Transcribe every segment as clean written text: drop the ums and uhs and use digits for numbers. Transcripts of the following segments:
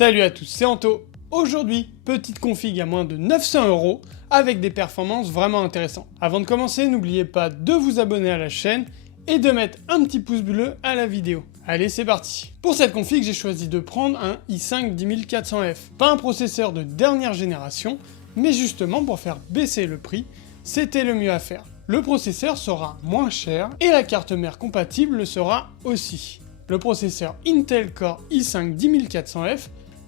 Salut à tous, c'est Anto. Aujourd'hui, petite config à moins de 900 € avec des performances vraiment intéressantes. Avant de commencer, n'oubliez pas de vous abonner à la chaîne et de mettre un petit pouce bleu à la vidéo. Allez, c'est parti. Pour cette config, j'ai choisi de prendre un i5 10400F. Pas un processeur de dernière génération, mais justement pour faire baisser le prix, c'était le mieux à faire. Le processeur sera moins cher et la carte mère compatible le sera aussi. Le processeur Intel Core i5 10400F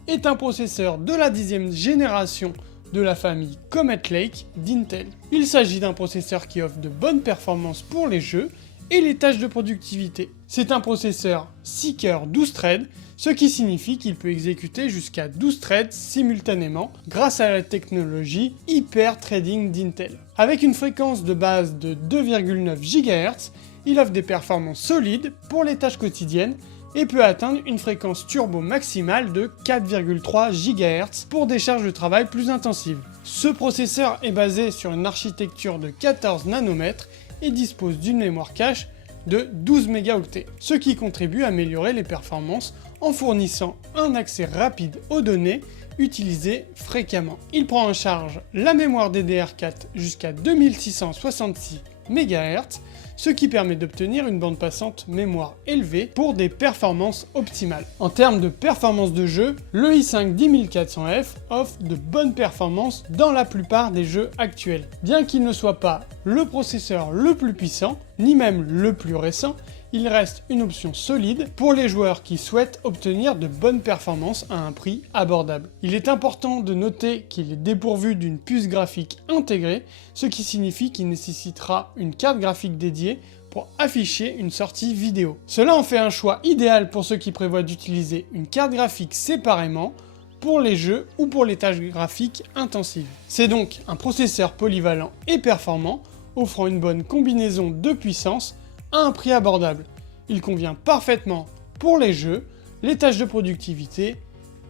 est un processeur de la 10e génération de la famille Comet Lake d'Intel. Il s'agit d'un processeur qui offre de bonnes performances pour les jeux et les tâches de productivité. C'est un processeur 6 cœurs 12 threads, ce qui signifie qu'il peut exécuter jusqu'à 12 threads simultanément grâce à la technologie Hyper Threading d'Intel. Avec une fréquence de base de 2,9 GHz, il offre des performances solides pour les tâches quotidiennes et peut atteindre une fréquence turbo maximale de 4,3 GHz pour des charges de travail plus intensives. Ce processeur est basé sur une architecture de 14 nanomètres et dispose d'une mémoire cache de 12 mégaoctets, ce qui contribue à améliorer les performances en fournissant un accès rapide aux données utilisées fréquemment. Il prend en charge la mémoire DDR4 jusqu'à 2666 MHz, ce qui permet d'obtenir une bande passante mémoire élevée pour des performances optimales. En termes de performance de jeu, le i5 10400F offre de bonnes performances dans la plupart des jeux actuels. Bien qu'il ne soit pas le processeur le plus puissant, ni même le plus récent, il reste une option solide pour les joueurs qui souhaitent obtenir de bonnes performances à un prix abordable. Il est important de noter qu'il est dépourvu d'une puce graphique intégrée, ce qui signifie qu'il nécessitera une carte graphique dédiée pour afficher une sortie vidéo. Cela en fait un choix idéal pour ceux qui prévoient d'utiliser une carte graphique séparément pour les jeux ou pour les tâches graphiques intensives. C'est donc un processeur polyvalent et performant, offrant une bonne combinaison de puissance à un prix abordable. Il convient parfaitement pour les jeux, les tâches de productivité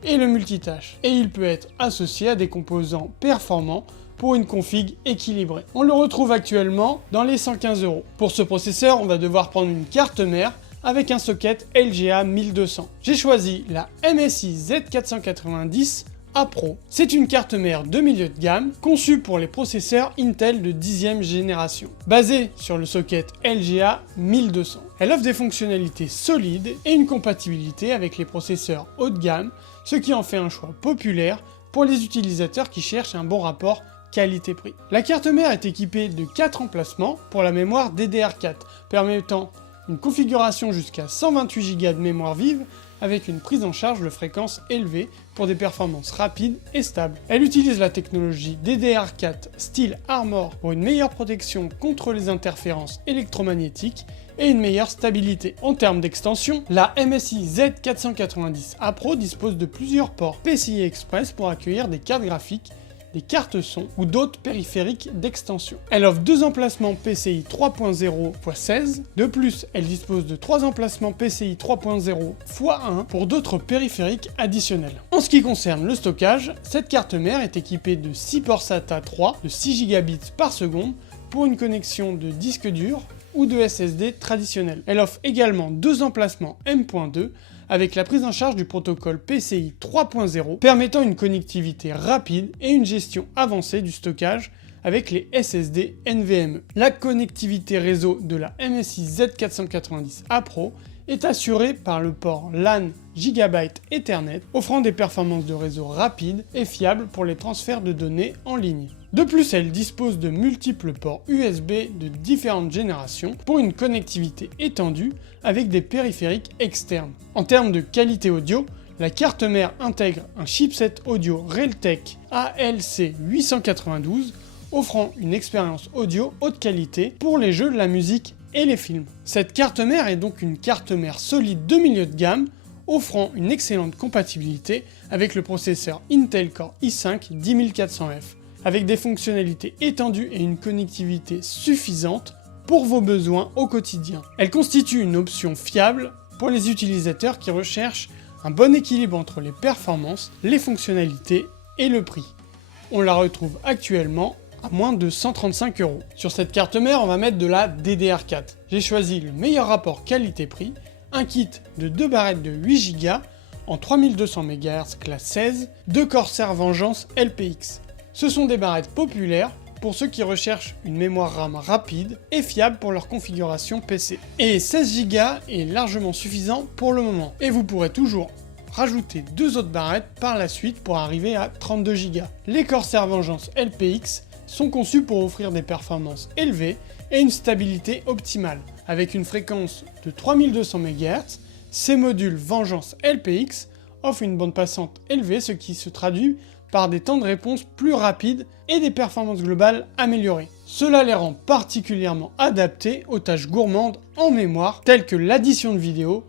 et le multitâche. Et il peut être associé à des composants performants pour une config équilibrée. On le retrouve actuellement dans les 115 €. Pour ce processeur, on va devoir prendre une carte mère avec un socket LGA 1200. J'ai choisi la MSI Z490 A Pro. C'est une carte mère de milieu de gamme conçue pour les processeurs Intel de 10e génération, basée sur le socket LGA 1200. Elle offre des fonctionnalités solides et une compatibilité avec les processeurs haut de gamme, ce qui en fait un choix populaire pour les utilisateurs qui cherchent un bon rapport qualité-prix. La carte mère est équipée de 4 emplacements pour la mémoire DDR4, permettant une configuration jusqu'à 128 Go de mémoire vive avec une prise en charge de fréquences élevée pour des performances rapides et stables. Elle utilise la technologie DDR4 Steel Armor pour une meilleure protection contre les interférences électromagnétiques et une meilleure stabilité. En termes d'extension, la MSI Z490 A Pro dispose de plusieurs ports PCI Express pour accueillir des cartes graphiques, des cartes son ou d'autres périphériques d'extension. Elle offre 2 emplacements PCI 3.0 x 16. De plus, elle dispose de 3 emplacements PCI 3.0 x 1 pour d'autres périphériques additionnels. En ce qui concerne le stockage, cette carte mère est équipée de 6 ports SATA 3 de 6 Gb par seconde pour une connexion de disque dur ou de SSD traditionnel. Elle offre également 2 emplacements M.2 avec la prise en charge du protocole PCI 3.0 permettant une connectivité rapide et une gestion avancée du stockage avec les SSD NVMe. La connectivité réseau de la MSI Z490 A Pro est assurée par le port LAN Gigabyte Ethernet, offrant des performances de réseau rapides et fiables pour les transferts de données en ligne. De plus, elle dispose de multiples ports USB de différentes générations pour une connectivité étendue avec des périphériques externes. En termes de qualité audio, la carte mère intègre un chipset audio Realtek ALC 892 offrant une expérience audio haute qualité pour les jeux, la musique et les films. Cette carte mère est donc une carte mère solide de milieu de gamme offrant une excellente compatibilité avec le processeur Intel Core i5 10400F, avec des fonctionnalités étendues et une connectivité suffisante pour vos besoins au quotidien. Elle constitue une option fiable pour les utilisateurs qui recherchent un bon équilibre entre les performances, les fonctionnalités et le prix. On la retrouve actuellement à moins de 135 €. Sur cette carte mère, on va mettre de la DDR4. J'ai choisi le meilleur rapport qualité-prix, un kit de 2 barrettes de 8 Go en 3200 MHz classe 16 de Corsair Vengeance LPX. Ce sont des barrettes populaires pour ceux qui recherchent une mémoire RAM rapide et fiable pour leur configuration PC. Et 16 Go est largement suffisant pour le moment. Et vous pourrez toujours rajouter 2 autres barrettes par la suite pour arriver à 32 Go. Les Corsair Vengeance LPX sont conçus pour offrir des performances élevées et une stabilité optimale. Avec une fréquence de 3200 MHz, ces modules Vengeance LPX offrent une bande passante élevée, ce qui se traduit par des temps de réponse plus rapides et des performances globales améliorées. Cela les rend particulièrement adaptés aux tâches gourmandes en mémoire telles que l'addition de vidéos,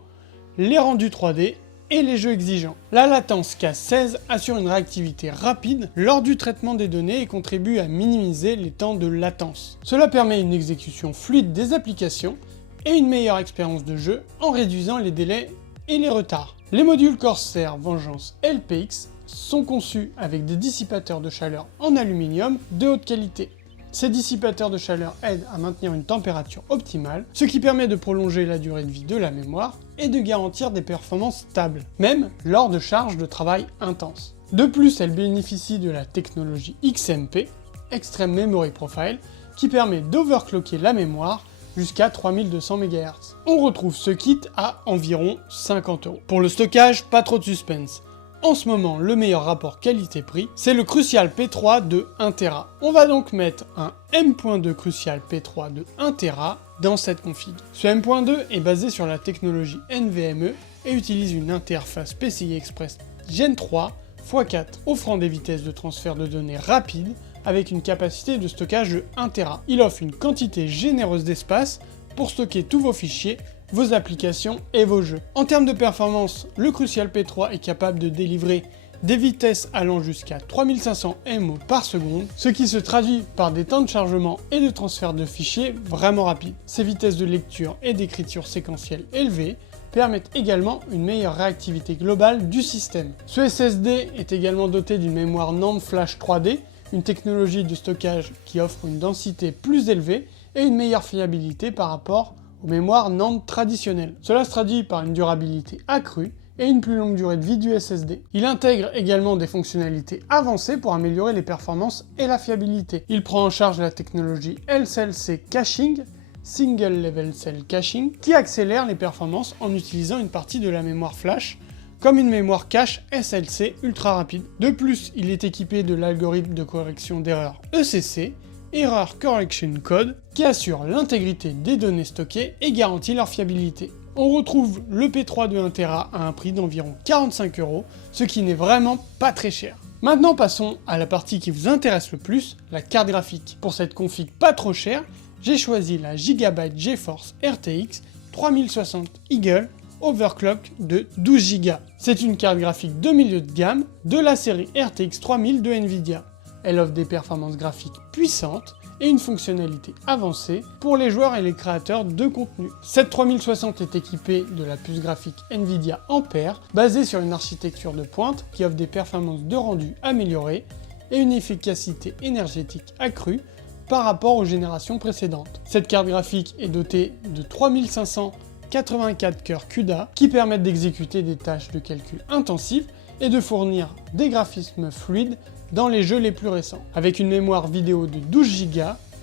les rendus 3D et les jeux exigeants. La latence K16 assure une réactivité rapide lors du traitement des données et contribue à minimiser les temps de latence. Cela permet une exécution fluide des applications et une meilleure expérience de jeu en réduisant les délais et les retards. Les modules Corsair Vengeance LPX sont conçus avec des dissipateurs de chaleur en aluminium de haute qualité. Ces dissipateurs de chaleur aident à maintenir une température optimale, ce qui permet de prolonger la durée de vie de la mémoire et de garantir des performances stables, même lors de charges de travail intenses. De plus, elles bénéficient de la technologie XMP, Extreme Memory Profile, qui permet d'overclocker la mémoire jusqu'à 3200 MHz. On retrouve ce kit à environ 50 €. Pour le stockage, pas trop de suspense. En ce moment, le meilleur rapport qualité-prix, c'est le Crucial P3 de 1 Tera. On va donc mettre un M.2 Crucial P3 de 1 Tera dans cette config. Ce M.2 est basé sur la technologie NVMe et utilise une interface PCI Express Gen 3 x 4, offrant des vitesses de transfert de données rapides avec une capacité de stockage de 1 Tera. Il offre une quantité généreuse d'espace pour stocker tous vos fichiers, vos applications et vos jeux. En termes de performance, le Crucial P3 est capable de délivrer des vitesses allant jusqu'à 3500 MO par seconde, ce qui se traduit par des temps de chargement et de transfert de fichiers vraiment rapides. Ces vitesses de lecture et d'écriture séquentielle élevées permettent également une meilleure réactivité globale du système. Ce SSD est également doté d'une mémoire NAND Flash 3D, une technologie de stockage qui offre une densité plus élevée et une meilleure fiabilité par rapport aux mémoires NAND traditionnelles. Cela se traduit par une durabilité accrue et une plus longue durée de vie du SSD. Il intègre également des fonctionnalités avancées pour améliorer les performances et la fiabilité. Il prend en charge la technologie LCLC Caching, Single Level Cell Caching, qui accélère les performances en utilisant une partie de la mémoire flash comme une mémoire cache SLC ultra rapide. De plus, il est équipé de l'algorithme de correction d'erreurs ECC, Error Correction Code, qui assure l'intégrité des données stockées et garantit leur fiabilité. On retrouve le P3 de 1 Tera à un prix d'environ 45 €, ce qui n'est vraiment pas très cher. Maintenant passons à la partie qui vous intéresse le plus, la carte graphique. Pour cette config pas trop chère, j'ai choisi la Gigabyte GeForce RTX 3060 Eagle overclock de 12 Go. C'est une carte graphique de milieu de gamme de la série RTX 3000 de Nvidia. Elle offre des performances graphiques puissantes et une fonctionnalité avancée pour les joueurs et les créateurs de contenu. Cette 3060 est équipée de la puce graphique Nvidia Ampere, basée sur une architecture de pointe qui offre des performances de rendu améliorées et une efficacité énergétique accrue par rapport aux générations précédentes. Cette carte graphique est dotée de 3584 cœurs CUDA qui permettent d'exécuter des tâches de calcul intensives et de fournir des graphismes fluides dans les jeux les plus récents. Avec une mémoire vidéo de 12 Go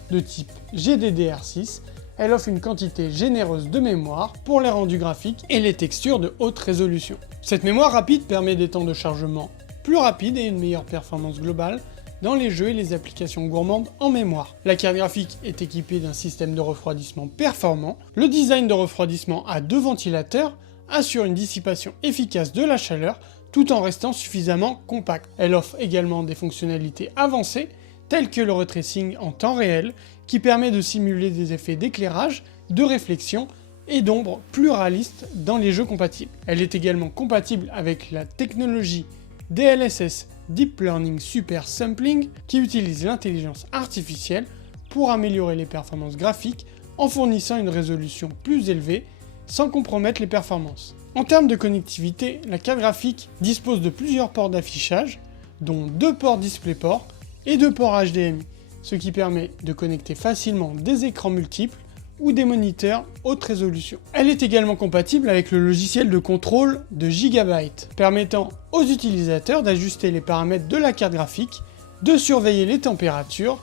de type GDDR6, elle offre une quantité généreuse de mémoire pour les rendus graphiques et les textures de haute résolution. Cette mémoire rapide permet des temps de chargement plus rapides et une meilleure performance globale dans les jeux et les applications gourmandes en mémoire. La carte graphique est équipée d'un système de refroidissement performant. Le design de refroidissement à 2 ventilateurs assure une dissipation efficace de la chaleur tout en restant suffisamment compacte. Elle offre également des fonctionnalités avancées telles que le ray tracing en temps réel qui permet de simuler des effets d'éclairage, de réflexion et d'ombre plus réalistes dans les jeux compatibles. Elle est également compatible avec la technologie DLSS Deep Learning Super Sampling qui utilise l'intelligence artificielle pour améliorer les performances graphiques en fournissant une résolution plus élevée sans compromettre les performances. En termes de connectivité, la carte graphique dispose de plusieurs ports d'affichage, dont 2 ports DisplayPort et 2 ports HDMI, ce qui permet de connecter facilement des écrans multiples ou des moniteurs haute résolution. Elle est également compatible avec le logiciel de contrôle de Gigabyte, permettant aux utilisateurs d'ajuster les paramètres de la carte graphique, de surveiller les températures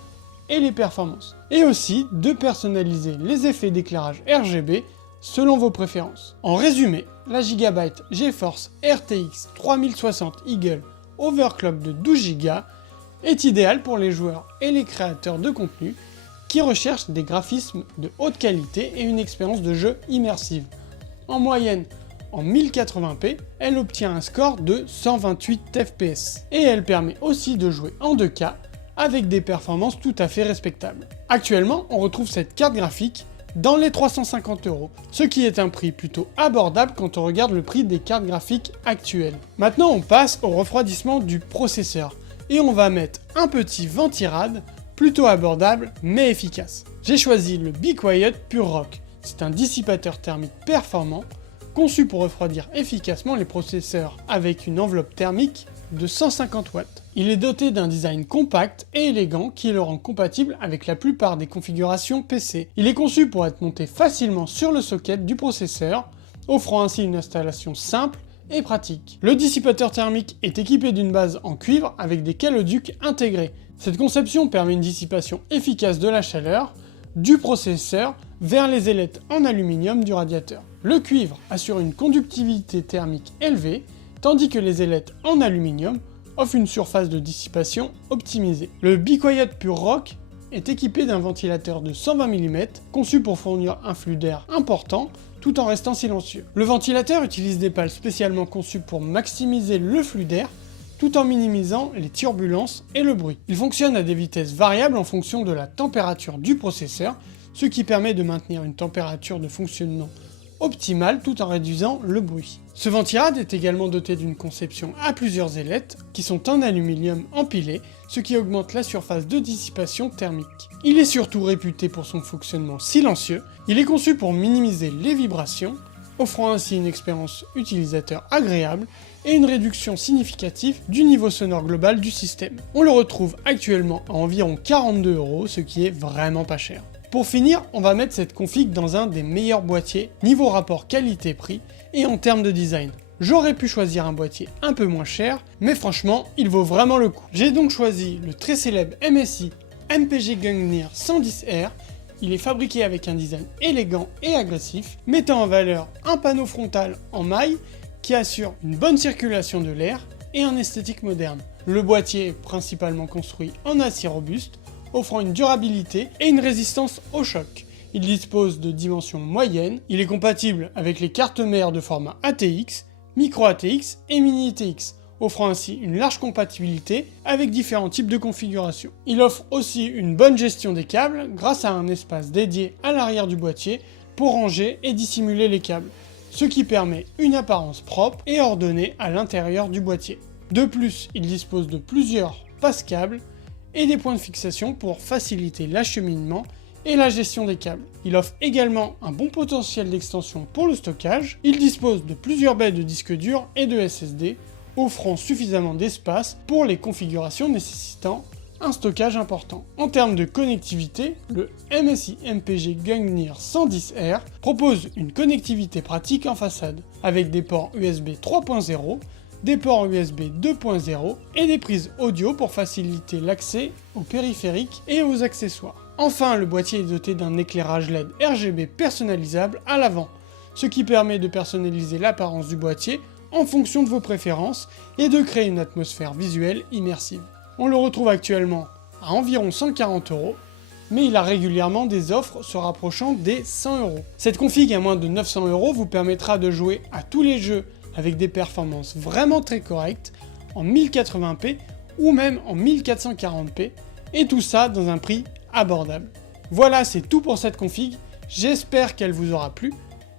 et les performances, et aussi de personnaliser les effets d'éclairage RGB selon vos préférences. En résumé, la Gigabyte GeForce RTX 3060 Eagle overclock de 12 Go est idéale pour les joueurs et les créateurs de contenu qui recherchent des graphismes de haute qualité et une expérience de jeu immersive. En moyenne, en 1080p, elle obtient un score de 128 fps et elle permet aussi de jouer en 2K avec des performances tout à fait respectables. Actuellement, on retrouve cette carte graphique dans les 350 €, ce qui est un prix plutôt abordable quand on regarde le prix des cartes graphiques actuelles. Maintenant, on passe au refroidissement du processeur et on va mettre un petit ventirad plutôt abordable mais efficace. J'ai choisi le Be Quiet Pure Rock. C'est un dissipateur thermique performant conçu pour refroidir efficacement les processeurs avec une enveloppe thermique de 150 watts. Il est doté d'un design compact et élégant qui le rend compatible avec la plupart des configurations PC. Il est conçu pour être monté facilement sur le socket du processeur, offrant ainsi une installation simple et pratique. Le dissipateur thermique est équipé d'une base en cuivre avec des caloducs intégrés. Cette conception permet une dissipation efficace de la chaleur du processeur vers les ailettes en aluminium du radiateur. Le cuivre assure une conductivité thermique élevée, tandis que les ailettes en aluminium offrent une surface de dissipation optimisée. Le Be Quiet Pure Rock est équipé d'un ventilateur de 120 mm conçu pour fournir un flux d'air important tout en restant silencieux. Le ventilateur utilise des pales spécialement conçues pour maximiser le flux d'air tout en minimisant les turbulences et le bruit. Il fonctionne à des vitesses variables en fonction de la température du processeur, ce qui permet de maintenir une température de fonctionnement optimale tout en réduisant le bruit. Ce ventirad est également doté d'une conception à plusieurs ailettes qui sont en aluminium empilé, ce qui augmente la surface de dissipation thermique. Il est surtout réputé pour son fonctionnement silencieux. Il est conçu pour minimiser les vibrations, offrant ainsi une expérience utilisateur agréable et une réduction significative du niveau sonore global du système. On le retrouve actuellement à environ 42 €, ce qui est vraiment pas cher. Pour finir, on va mettre cette config dans un des meilleurs boîtiers niveau rapport qualité-prix et en termes de design. J'aurais pu choisir un boîtier un peu moins cher, mais franchement, il vaut vraiment le coup. J'ai donc choisi le très célèbre MSI MPG Gungnir 110R. Il est fabriqué avec un design élégant et agressif, mettant en valeur un panneau frontal en maille qui assure une bonne circulation de l'air et un esthétique moderne. Le boîtier est principalement construit en acier robuste, offrant une durabilité et une résistance au choc. Il dispose de dimensions moyennes, il est compatible avec les cartes mères de format ATX, Micro ATX et Mini ATX, offrant ainsi une large compatibilité avec différents types de configurations. Il offre aussi une bonne gestion des câbles grâce à un espace dédié à l'arrière du boîtier pour ranger et dissimuler les câbles, ce qui permet une apparence propre et ordonnée à l'intérieur du boîtier. De plus, il dispose de plusieurs passe-câbles et des points de fixation pour faciliter l'acheminement et la gestion des câbles. Il offre également un bon potentiel d'extension pour le stockage. Il dispose de plusieurs baies de disques durs et de SSD, offrant suffisamment d'espace pour les configurations nécessitant un stockage important. En termes de connectivité, le MSI MPG Gungnir 110R propose une connectivité pratique en façade, avec des ports USB 3.0, des ports USB 2.0 et des prises audio pour faciliter l'accès aux périphériques et aux accessoires. Enfin, le boîtier est doté d'un éclairage LED RGB personnalisable à l'avant, ce qui permet de personnaliser l'apparence du boîtier en fonction de vos préférences et de créer une atmosphère visuelle immersive. On le retrouve actuellement à environ 140 €, mais il a régulièrement des offres se rapprochant des 100 €. Cette config à moins de 900 € vous permettra de jouer à tous les jeux avec des performances vraiment très correctes en 1080p ou même en 1440p, et tout ça dans un prix abordable. Voilà, c'est tout pour cette config, j'espère qu'elle vous aura plu.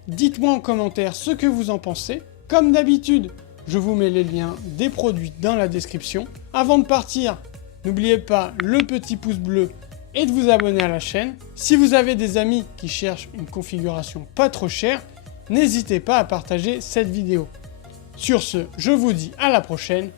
Dites-moi en commentaire ce que vous en pensez. Comme d'habitude, je vous mets les liens des produits dans la description. Avant de partir, n'oubliez pas le petit pouce bleu et de vous abonner à la chaîne. Si vous avez des amis qui cherchent une configuration pas trop chère, n'hésitez pas à partager cette vidéo. Sur ce, je vous dis à la prochaine